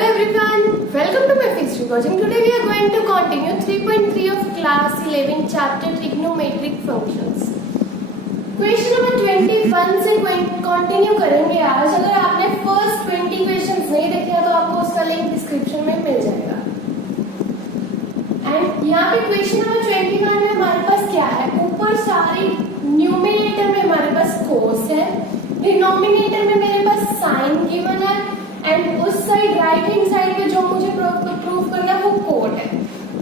Hello everyone, welcome to my history coaching. Today we are going to continue 3.3 of class 11 chapter trigonometric functions. Question number 21 से continue करेंगे आज. अगर आपने first 20 questions नहीं देखे तो आपको उसका लिंक डिस्क्रिप्शन में मिल जाएगा. एंड यहाँ पे क्वेश्चन नंबर 21 में हमारे पास क्या है, ऊपर सारी न्यूमिनेटर में हमारे पास कोस है, डिनोमिनेटर में मेरे पास साइन गिवन है एंड उस साइड राइट हैंड साइड पे जो मुझे प्रूव करना है वो कोट है.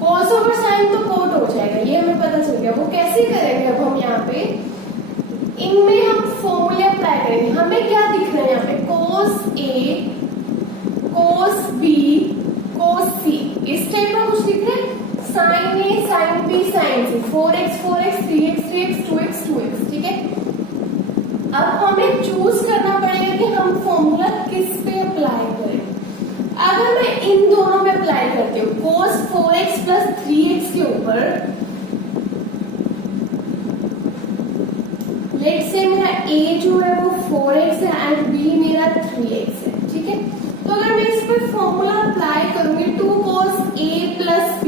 कोस ओवर साइन तो कोट हो जाएगा, ये हमें पता चल गया. वो कैसे करेंगे अब हम यहाँ पे इनमें हम फॉर्मूले अप्लाई करेंगे. हमें क्या दिख रहा है यहाँ पे, कोस ए, कोस बी, कोस सी, इस टाइप का कुछ दिख रहा है. साइन ए, साइन बी, साइन सी, 4x 4x 3x 3x 2x 2x. ठीक है, अब हमें चूज करना पड़ेगा कि हम फॉर्मूला किस पे अप्लाई करें. अगर मैं इन दोनों में अप्लाई करती हूँ, cos 4x प्लस 3x के ऊपर, लेट्स से मेरा a जो है वो 4x है एंड b मेरा 3x है. ठीक है, तो अगर मैं इस पर फॉर्मूला अप्लाई करूंगी 2 cos a प्लस b,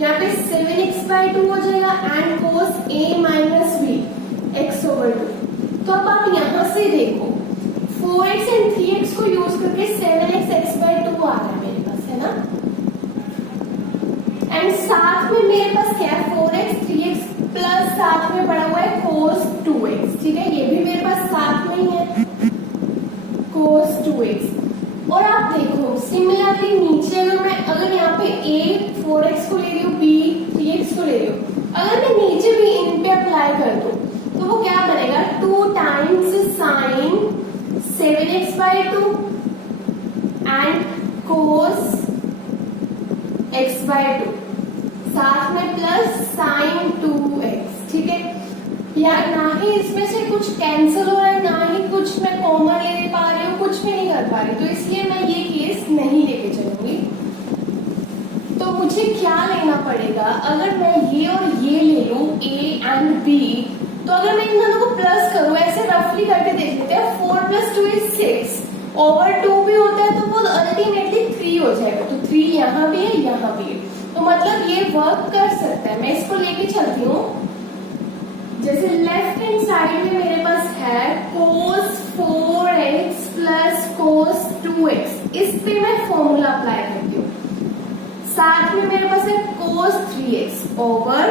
यहाँ पे 7x/2 हो जाएगा and cos a minus b x over 2. तो अब आप यहां से देखो 4x एंड 3x को यूज करके 7x x/2 आ रहा है मेरे पास, है ना. एंड साथ में मेरे पास क्या है, 4x 3x प्लस साथ में पड़ा हुआ है cos 2x. ठीक है, ये भी मेरे पास साथ में ही है cos 2x. और आप देखो सिमिलरली नीचे अगर यहाँ पे a 4x को ले रही हूँ, b 3x को ले रही हूँ, अगर मैं नीचे भी इन पे अप्लाई कर दूं तो वो क्या बनेगा, 2 times sign 7x/2 and cos x/2 साथ में प्लस साइन 2x. ठीक है, यार ना ही इसमें से कुछ कैंसिल हो रहा है, ना ही कुछ मैं कॉमन ले पा रही हूँ, कुछ भी नहीं कर पा रही, तो इसलिए मैं ये केस नहीं लेके चलूंगी. तो मुझे क्या लेना पड़ेगा, अगर मैं ये और ये ले लूं a एंड b, तो अगर मैं इन दोनों को प्लस करूं, ऐसे रफली करके देख लेते हैं, 4 + 2 = 6 ओवर 2 भी होता है तो वो अल्टीमेटली 3 हो जाएगा. तो 3 यहाँ भी है, यहाँ भी है, तो मतलब ये वर्क कर सकता है. मैं इसको लेके चलती हूँ. जैसे लेफ्ट हैंड साइड में मेरे पास है cos 4x plus cos 2x, इस पे मैं फॉर्मूला अप्लाई करती हूँ. साथ में मेरे पास है cos 3x over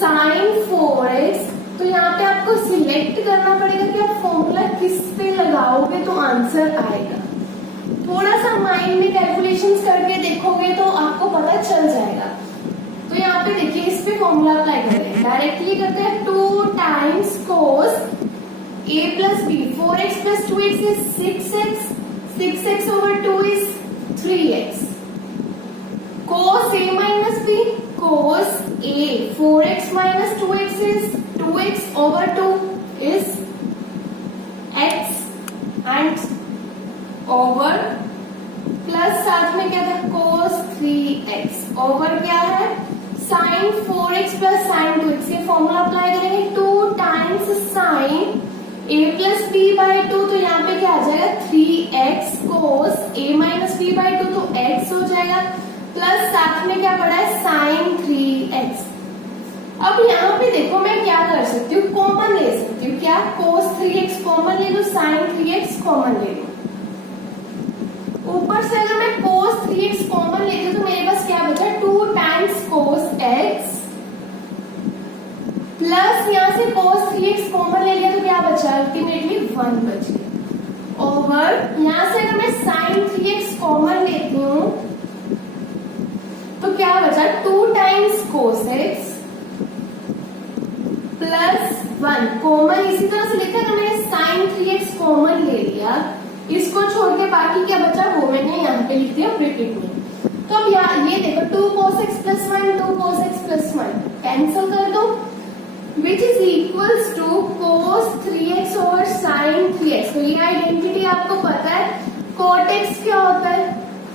sign 4x. तो यहाँ पे आपको सिलेक्ट करना पड़ेगा कि आप फॉर्मूला किस पे लगाओगे तो आंसर आएगा. थोड़ा सा माइंड में कैलकुलेशंस करके देखोगे तो आपको पता चल जाएगा. तो यहाँ पे देखिए इस पे फॉर्मूला अप्लाई करते हैं, डायरेक्टली करते हैं 2 times cos a plus b, 4x plus 2x is 6x, 6x over 2 is 3x, cos a minus b, cos a 4x minus 2x is 2x over 2 is x and over plus साथ में क्या था cos 3x over क्या है sin 4x plus sin 2x. ये formula apply करेंगे 2 times sin a plus b by 2, तो यहाँ पे क्या आ जाएगा 3x cos a minus b by 2, तो x हो जाएगा प्लस साथ में क्या पड़ा है sin 3x. अब यहाँ पे देखो मैं क्या कर सकती हूँ, कॉमन ले सकती हूँ. क्या, cos 3x कॉमन ले लूं, sin 3x कॉमन ले लूं. ऊपर से अगर मैं cos 3x कॉमन लेती हूँ तो मेरे पास क्या बचा, 2 टाइम्स cos x प्लस यहाँ से cos 3x कॉमन ले लिया तो क्या बचा, अल्टीमेटली 1 बच गया ओवर. यहाँ से अगर मैं sin 3x कॉमन लेती हूँ तो क्या बचा, 2 times cos x plus 1 common. इसी तरह से लिखा, अगर मैंने sin 3x कॉमन ले लिया, इसको छोड़ के बाकी क्या बचा वो मैंने यहाँ पे लिख दिया ब्रैकेट में. तो अब यहाँ ये देखो 2 cos x plus 1, 2 cos x plus 1 cancel कर दो, which is equals to cos 3x over sin 3x. तो ये आइडेंटिटी आपको पता है, cot x क्या होता है,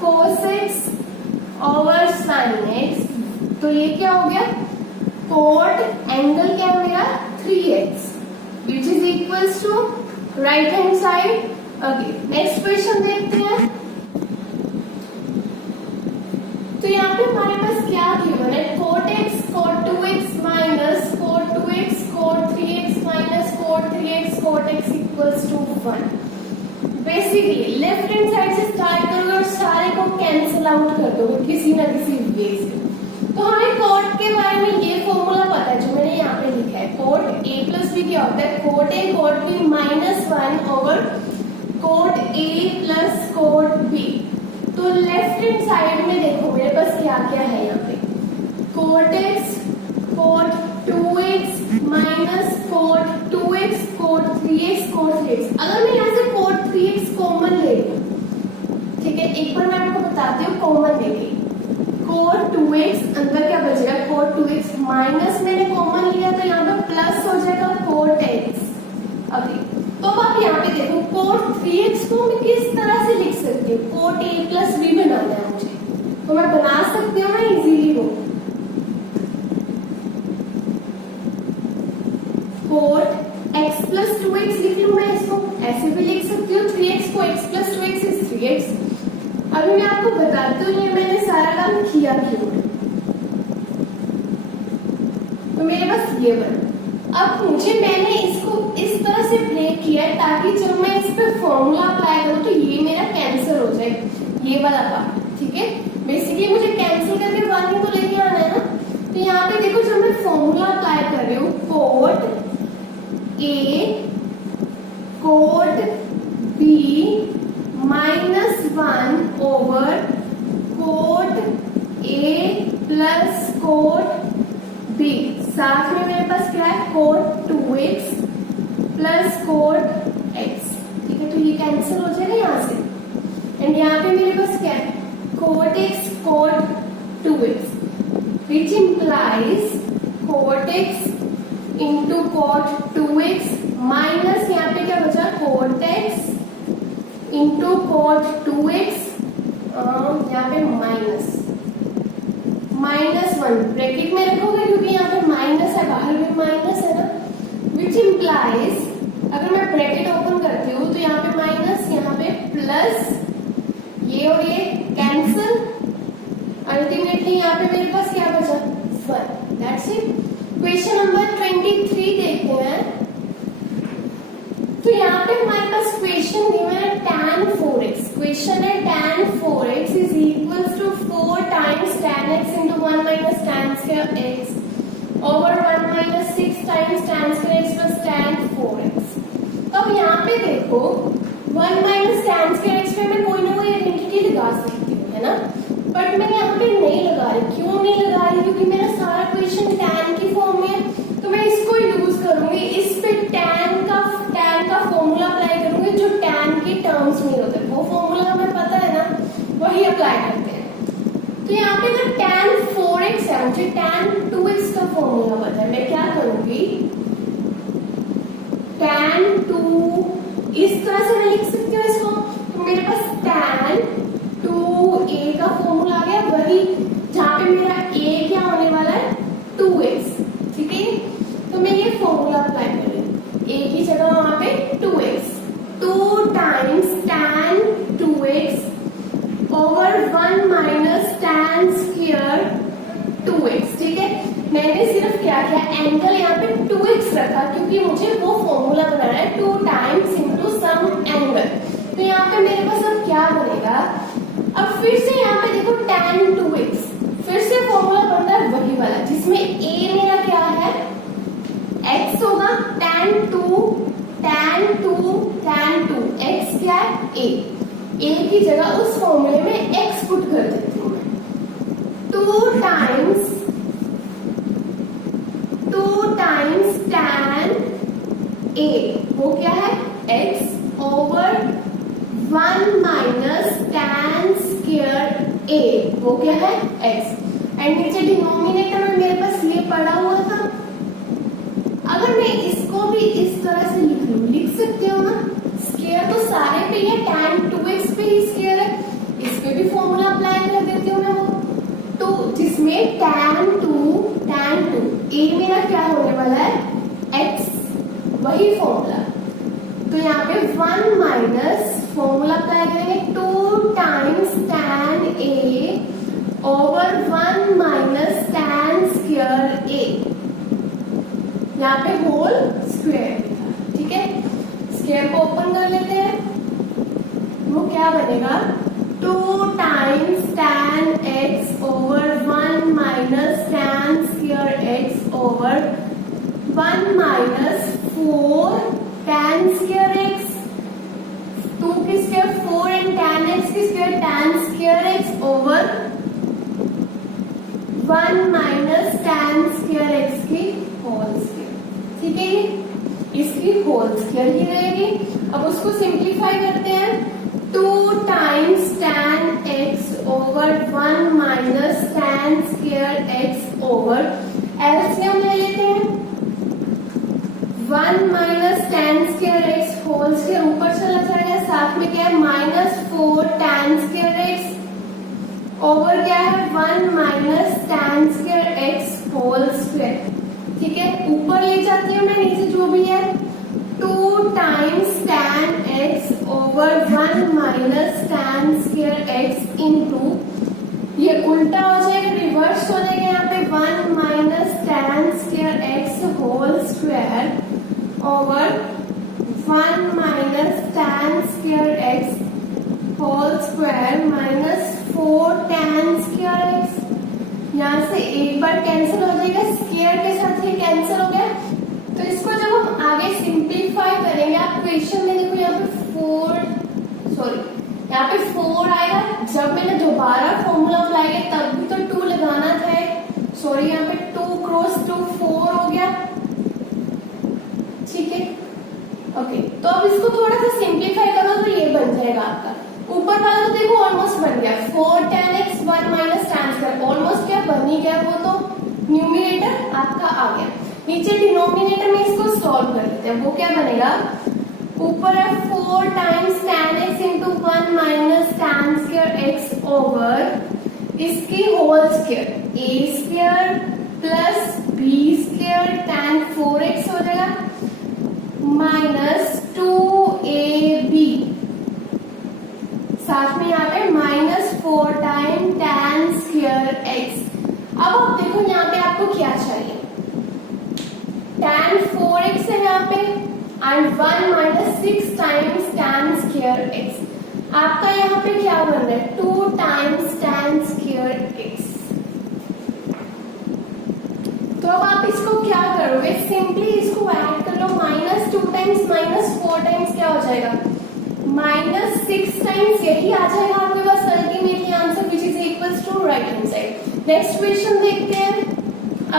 cos x over sin x. तो ये क्या हो गया, cot एंगल क्या है मेरा 3x, which is equals to right hand side. Next question देखते हैं. लेफ्ट हैंड साइड से स्टार्ट करोगे और सारे को कैंसिल आउट कर दोगे किसी ना किसी वे से। तो हमें कोट के बारे में ये फॉर्मूला पता है जो मैंने यहाँ पे लिखा है, कोट ए प्लस बी क्या होता है, cot A cot B -1 over cot A plus cot B. तो लेफ्ट हैंड साइड में देखो मेरे पास क्या क्या है यहाँ पे, cot X cot 2x minus cot 2x cot 3x cot 3x। अगर मैं यहाँ से कोट 3x कॉमन ले लूं, ठीक है, एक बार मैं आपको बताती हूँ कॉमन लेके, कोट 2x अंदर क्या बचेगा, कोट 2x माइनस मैंने कॉमन लिया तो यहाँ पे प्लस हो जाएगा कोट x। अभी तो अब आप यहाँ पे देखो कोट 3x को मैं किस तरह से लिख सकती हूँ, कोट a प्लस b बनाना है मुझे, तो मैं बना सकती हूँ ना इजीली वो, कोट x प्लस 2x लिख लूं मैं इसको, ऐसे भी लिख सकती हूँ 3x को x plus 2x is 3x। अभी मैं आपको बताती हूँ ये मैंने सारा काम किया क्यों है। तो मेरे पास ये बना, अब मुझे मैंने इसको इस तरह से ब्रेक किया है ताकि जब मैं इस पे फॉर्मूला अप्लाई करूँ तो ये मेरा कैंसिल हो जाए, ये वाला पार्ट, ठीक है। बेसिकली मुझे कैंसिल करके 1 ही तो लेके आना है ना। तो यहाँ पे देखो जब मैं फॉर्मूला अप्लाई कर रही हूँ, cot A cot B -1 over cot A plus cot B, साथ में मेरे पास क्या है, coat 2x plus coat x, ठीक है। तो ये कैंसिल हो जाएगा यहाँ से, एंड यहाँ पे मेरे पास क्या है, cot x cot 2x which implies cot x into cot 2x minus यहाँ पे क्या बचा, coat x into cot 2x, यहाँ पे -1 ब्रैकेट में रखोगे क्योंकि यहाँ पे माइनस है, बाहर भी माइनस है ना, विच इम्प्लाइज अगर मैं ब्रैकेट ओपन करती हूँ तो यहाँ पे माइनस, यहाँ पे प्लस, ये और ये कैंसिल, अल्टीमेटली यहाँ पे मेरे पास क्या बचा, 1। That's it. क्वेश्चन नंबर 23 देखते हैं। तो यहाँ पे हमारे पास क्वेश्चन गिवन है tan 4x, क्वेश्चन है tan 4x is equals to 4 times tan x into 1 minus tan square x over 1 minus 6 times tan square x plus tan 4x। अब यहाँ पे देखो 1 माइनस tan स्क्वायर x पे मैं कोई ना कोई आइडेंटिटी लगा सकती हूँ, है ना, बट मैं यहाँ पे नहीं लगा रही। क्यों नहीं लगा रही, क्योंकि मेरा सारा क्वेश्चन tan की फॉर्म में है, तो मैं इसको यूज करूंगी, इस पे tan का फॉर्मूला अप्लाई करूंगी जो tan के टर्म्स में होता है, वो फॉर्मूला हमें पता है ना, वही अप्लाई करते हैं। तो यहाँ पे अगर tan 4x है, मुझे tan 2x का फॉर्मूला पता है, मैं क्या करूंगी, tan 2 इस तरह से मैं लिख सकती हूँ इसको, तो मेरे पास tan 2a का फॉर्मूला आ गया, वही जहाँ पे मेरा a क्या होने वाला है, 2x, ठीक है। तो मैं ये फॉर्मूला अप्लाई कर रही हूँ, a की जगह वहां पे 2x, 2 times tan 2x over 1 minus tan square 2x, ठीक है। मैंने सिर्फ क्या किया, एंगल यहाँ पे 2x रखा क्योंकि मुझे वो फॉर्मूला बनाना है 2 टाइम्स इंटू सम एंगल। तो यहाँ पे मेरे पास अब क्या बनेगा, अब फिर से यहाँ पे देखो tan 2x, फिर से फॉर्मूला बनता है वही वाला जिसमें a मेरा क्या है, x होगा, tan 2 x क्या है, a की जगह उस फॉर्मूले में x पुट कर देती हूँ मैं, 2 टाइम्स tan a, वो क्या है x over 1 minus tan square a, वो क्या है x, एंड नीचे डिनोमिनेटर में मेरे पास ये पड़ा हुआ था। अगर मैं इसको भी इस तरह से लिख लूं, लिख सकते हो ना, स्क्वायर तो सारे पे ही है, tan 2x पे ही स्क्वायर है, इस पे भी फॉर्मूला अप्लाई कर देती हूँ मैं वो, तो जिसमें tan 2 a मेरा क्या होने वाला है, x, वही फॉर्मूला। तो यहाँ पे 1 माइनस फॉर्मूला अप्लाई करेंगे 2 times tan a over 1 minus tan square a, यहाँ पे होल स्क्वायर, ठीक है। स्क्वायर को ओपन कर लेते हैं, वो क्या बनेगा, 2 times tan x over 1 minus tan square x over 1 minus 4 tan square x, 2 की स्क्वायर 4 एंड tan x की square tan square x over 1 minus tan square x की होल स्क्वायर। ठीक है, ये इसकी होल स्क्वायर ही रहेगी। अब उसको सिंप्लीफाई करते हैं, 2 times tan x over 1 minus tan square x over LCM ले लेते हैं, 1 minus tan square x whole square ऊपर चला जाएगा, साथ में क्या है minus 4 tan square x over क्या है 1 minus tan square x whole square. ठीक है, ऊपर ले जाती हूँ मैं, नीचे जो भी है 2 times tan x over 1 minus tan square x into, ये उल्टा हो जाएगा, रिवर्स हो जाएगा, यहाँ पे 1 minus tan square x whole square over 1 minus tan square x whole square minus 4 tan square x। यहाँ से एक बार कैंसिल हो जाएगा, स्क्वायर के साथ ये कैंसिल हो गया। तो इसको जब हम आगे सिंप्लीफाई करेंगे, आप क्वेश्चन में देखो यहाँ पे 4 आएगा, जब मैंने दोबारा फॉर्मूला अप्लाई किया तब भी तो 2 लगाना था, सॉरी यहाँ पे 2 क्रॉस 2 4 हो गया। ठीक है, ओके, तो अब इसको थोड़ा सा सिंप्लीफाई करो तो ये बन जाएगा आपका, ऊपर वाला तो देखो ऑलमोस्ट बन गया, 4 tan x 1 minus tan square, almost क्या बन ही गया, वो तो न्यूमरेटर आपका आ गया। नीचे डिनोमिनेटर में इसको सॉल्व कर लेते हैं, वो क्या बनेगा, ऊपर है 4 times tan x into 1 minus tan square x over इसकी whole square a square plus b square tan 4x हो जाएगा माइनस 2ab, साथ में यहाँ पे minus 4 time tan square x। अब आप देखो यहाँ पे आपको क्या चाहिए, tan 4x है यहाँ पे and 1 minus 6 times tan square x। आपका यहाँ पे क्या बन रहा है, 2 टाइम्स tan स्क्वायर x। तो अब आप इसको क्या करोगे, सिंपली इसको ऐड कर लो, माइनस 2 टाइम्स माइनस 4 टाइम्स क्या हो जाएगा, माइनस 6 टाइम्स, यही आ जाएगा आपके पास ultimately answer which is equals to right hand side. Next question देखते हैं,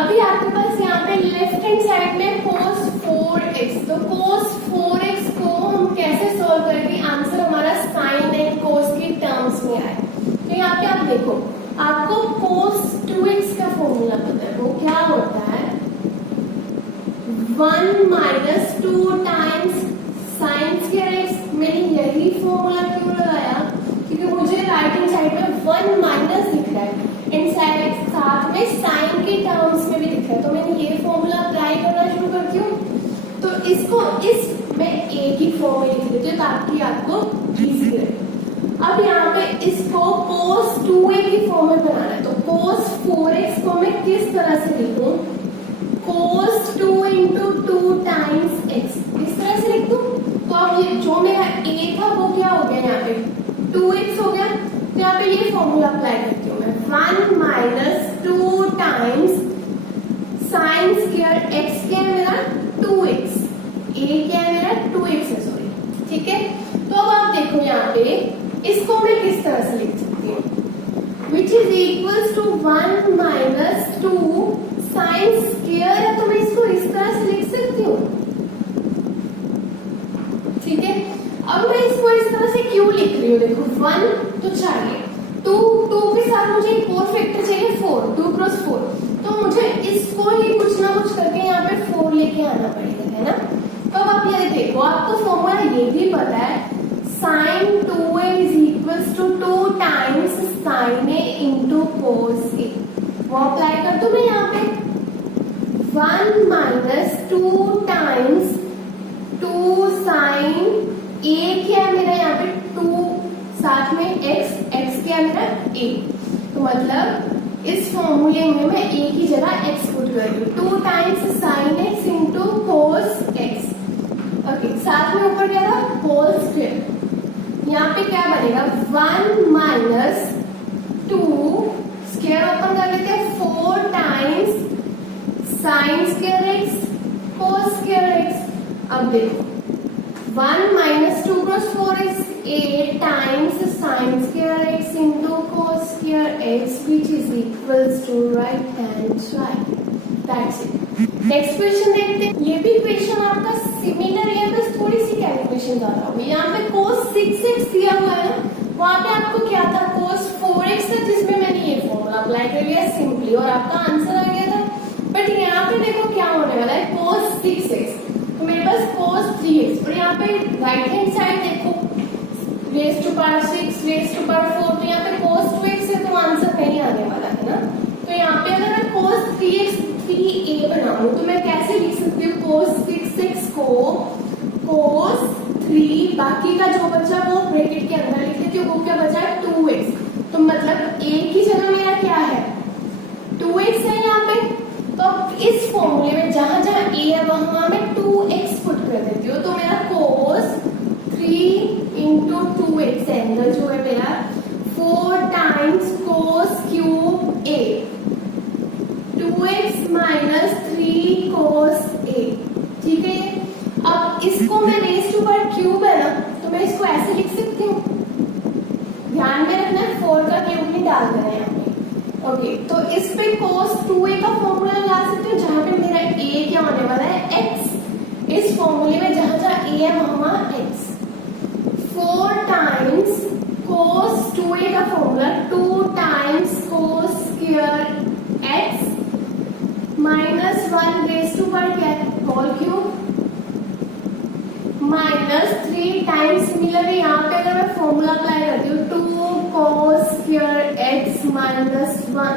अभी आपके पास यहाँ पे लेफ्ट हैंड साइड में cos 4x, तो cos 4x को हम कैसे सॉल्व करेंगे, आंसर हमारा sin एंड cos की टर्म्स में आए। तो यहाँ पे आप देखो, आपको cos 2x का फॉर्मूला पता है, वो क्या होता है 1 minus 2 times sin square x। मैंने यही फॉर्मूला क्यों लगाया, क्योंकि मुझे राइट हैंड साइड में 1 माइनस दिख रहा है एंड साथ में साइन के टर्म्स में भी दिख रहा है, तो मैंने ये फॉर्मूला अप्लाई करना शुरू करती हूँ। तो इसको इस मैं एक ही फॉर्म में लिख देती हूँ ताकि आपको इजी रहे। अब यहाँ पे इसको cos 2a की फॉर्म में बनाना है, तो cos 4x को मैं किस तरह से लिखूं, cos 2 इंटू 2 टाइम्स x, इस तरह से लिख दूं। तो अब ये जो मेरा a था वो क्या हो गया, यहाँ पे 2x हो गया। तो यहाँ पे ये फॉर्मूला अप्लाई करती हूँ मैं, 1 minus 2 times sine square x क्या है मेरा 2x, a क्या है मेरा 2x है, सॉरी। ठीक है, तो अब आप देखो यहाँ पे इसको मैं किस तरह से लिख सकती हूँ, which is equals to 1 minus 2 sine square है, तो मैं इसको इस तरह से लिख सकती हूँ। ठीक है, अब मैं इसको इस तरह से क्यों लिख रही हूँ, देखो 1 तो चाहिए, 2 के साथ मुझे एक और फैक्टर चाहिए 4, 2 क्रॉस 4, तो मुझे इसको ही कुछ ना कुछ करके यहाँ पे 4 लेके आना पड़ेगा, है ना। तो अब आप ये देखो, आपको फॉर्मूला ये भी पता है, sin 2a is equals to 2 times sin a into cos a, वो अप्लाई कर दूं मैं यहाँ पे, 1 माइनस 2 टाइम्स 2 sin a क्या है मेरा यहाँ पे 2, साथ में x क्या है मेरा a, तो मतलब इस फॉर्मूले में मैं a की जगह x पुट कर रही हूँ, 2 times sin x into cos x। Okay, साथ में ऊपर क्या था होल स्क्वायर, यहाँ पे क्या बनेगा 1 माइनस 2 स्क्वायर ओपन कर लेते हैं 4 times sine square X cos square X. अब देखो 1 minus 2 cross 4 is 8 times sine square X into cos square X which is equals to right hand side. That's it. Next question देखते हैं। ये भी question आपका सिमिलर है, बस थोड़ी सी कैलकुलेशन ज्यादा होगी। यहाँ पे cos 6x दिया हुआ है ना, वहां पे आपको क्या था cos 4x था जिसमें मैंने ये फॉर्मूला अप्लाई कर लिया सिंपली और आपका आंसर आ गया था। बट यहाँ पे देखो क्या होने वाला है cos 6x, तो मेरे पास cos 3x और यहाँ पे राइट हैंड साइड देखो raise to power 6 raise to power 4, तो यहाँ पे cos 2x है तो आंसर नहीं आने वाला है ना। तो यहाँ पे अगर मैं cos 3x 3a बनाऊं तो मैं कैसे लिख सकती हूँ cos 6x को cos 3 बाकी का जो बचा वो ब्रैकेट के अंदर लिख लेती हूँ, वो क्या बचा है 2x, तो मतलब a की जगह मेरा क्या है 2x है यहाँ पे। तो अब इस फॉर्मूले में जहां जहां a है वहां मैं 2x पुट कर देती हूँ, तो मेरा cos 3 इंटू 2x एंगल जो है मेरा 4 times cos cube a 2x minus 3 cos a। ठीक है, अब इसको मैं रेज टू पावर क्यूब है ना, तो मैं इसको ऐसे लिख सकती हूँ। ध्यान में रखना 4 का क्यूब नहीं डाल देना है यहाँ पे। ओके, तो इस पे cos 2a का फॉर्मूला लगा सकते हो जहां पे मेरा a क्या होने वाला है x। इस फॉर्मूले में जहां जहां a है वहां x 4 टाइम्स cos 2a का formula 2 times cos square x minus 1 raise to power क्या है whole cube minus 3 times. Similarly यहाँ पे अगर मैं फॉर्मूला अप्लाई करती हूँ 2 cos स्क्वायर x माइनस 1,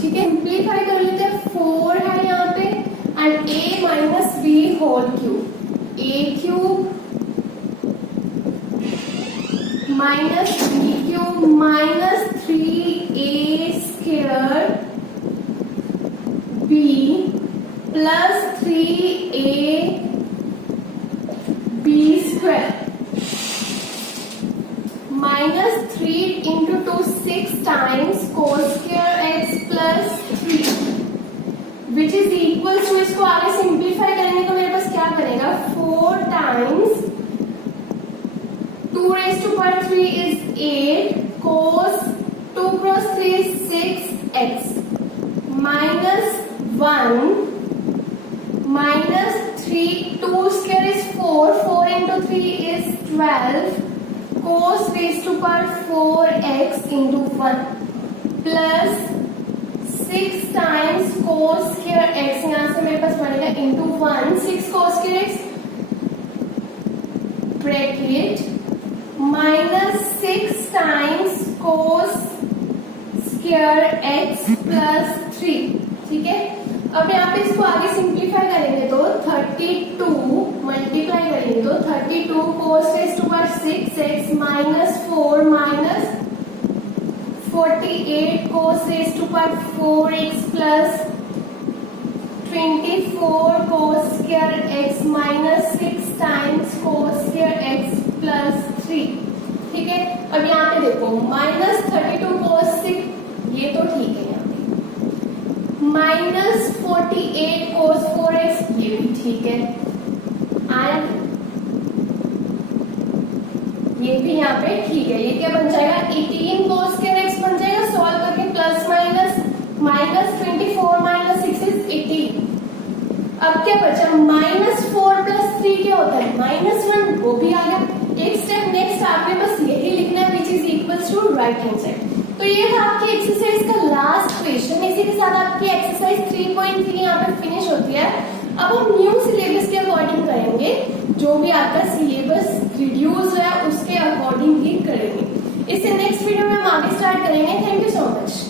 ठीक है, सिंप्लीफाई कर लेते हैं 4 है यहाँ पे and a minus b whole cube a cube minus b cube minus 3a square b plus 3a b square minus 3 into 2 6 times cos square x plus 3 which is equal to, इसको आगे simplify करेंगे तो मेरे पास क्या बनेगा 4 times 2 raise to power 3 is 8 cos 2 cross 3 is 6x minus 1 minus 3 2 square is 4 4 into 3 is 12 cos raised to power 4x into 1 plus 6 times cos square x, यहाँ से मेरे पास बनेगा into 1 6 cos square x bracket minus 6 times cos square x plus 3। ठीक है, अब यहाँ पे इसको आगे सिंप्लीफाई करेंगे तो 32 मल्टीप्लाई करेंगे तो 32 cos raise to power 6x minus 4 minus 48 cos raise to power 4x plus 24 cos square x minus 6 times cos square x plus 3। ठीक है, अब यहाँ पे देखो माइनस 32 cos 6 ये तो ठीक है, माइनस 48 cos 4x ये भी ठीक है एंड ये भी यहाँ पे ठीक है। ये क्या बन जाएगा 18 cos स्क्वायर x बन जाएगा, सॉल्व करके plus minus minus 24 minus 6 is 18। अब क्या बचा माइनस 4 प्लस 3 क्या होता है माइनस 1, वो भी आ गया। एक स्टेप नेक्स्ट आपने बस यही लिखना है which is equals to right hand side. तो ये था आपकी एक्सरसाइज का लास्ट क्वेश्चन। इसी के साथ आपकी एक्सरसाइज 3.3 यहाँ पे फिनिश होती है। अब हम न्यू सिलेबस के अकॉर्डिंग करेंगे, जो भी आपका सिलेबस रिड्यूस है उसके अकॉर्डिंग ही करेंगे। इससे नेक्स्ट वीडियो में हम आगे स्टार्ट करेंगे। Thank you so much.